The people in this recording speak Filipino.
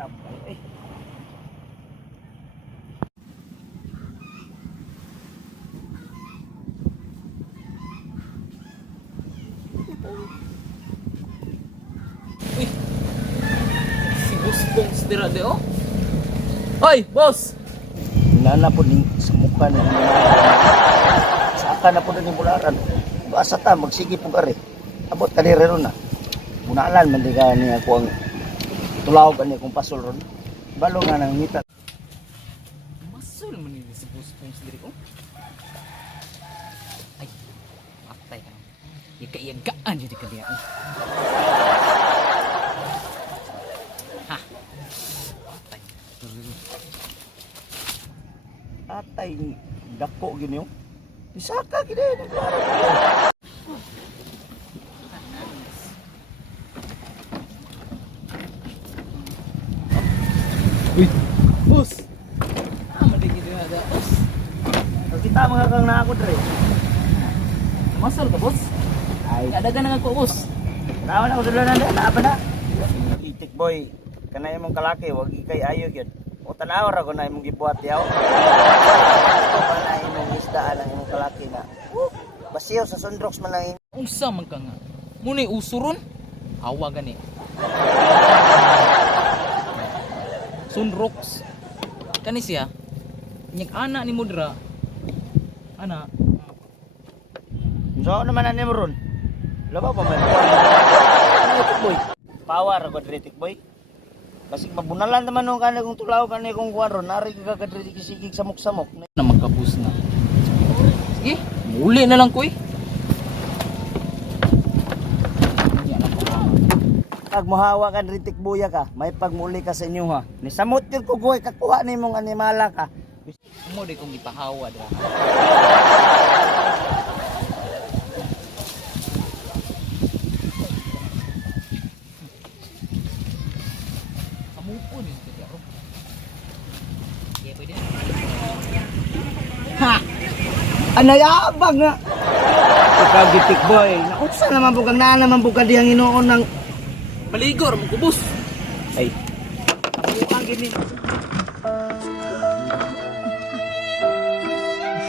Tap eh. Uy, si Boss Bongs tira de oh. Hoy, boss! Nana po ning sa mukha na saka na po ning bularan. Basa ta magsige po gari. Abot kanire ron na. Munalan man di ka niya ko ang tulaw ani kung pasol ron. Balo nga nang ngita. Masul man ni si Boss Bongs diri oh. Ay, matay ka. Ika-iyagaan yun di ka diya. Ha. Matay. Atay dako gini yo. Bisaka gid ni. Uy, boss! Maligid na da, boss. Kita mga kang na ako dre. Masal ka, boss? Ay, Adagan na nga ko, boss. nawan ako dula na na apa na. Itik boy, kanay imong kalaki wag ikay ayo gyud. O tanaw ra ko na imong gibuhat yaw. Ito ba na imong isdaan ang imong kalaki na. Basiyo sa Sundrox man lang. Unsa man ka nga? Muna'y usuron? Awa gani. Sunrox. Kani siya. Nyag ana ni Mudra. Ana. So naman ani mo ron. Laba pa man. Itik boy. Power ko Itik boy. Basig mabunalan naman nung kanay kong tulaw kanay kong kuwan ron. Nari ka kadri kisigig samok-samok. Na magkabus na. Sige, muli na lang ko eh. Yan ang pangama. Pag muhawa ka Itik buya ka, may pagmuli ka sa inyo ha. Ni samot yun ko goy kakuha ni mong animala ka. Mo di kong ipahawa dra. Kamupo ni kaya ro. Okay, pwede. Ha! Anayabang na! Ikaw gitik boy, naunsa naman po kang naan naman po ka diyang inoon ng... Maligor mo kubos. Ay, ang gini.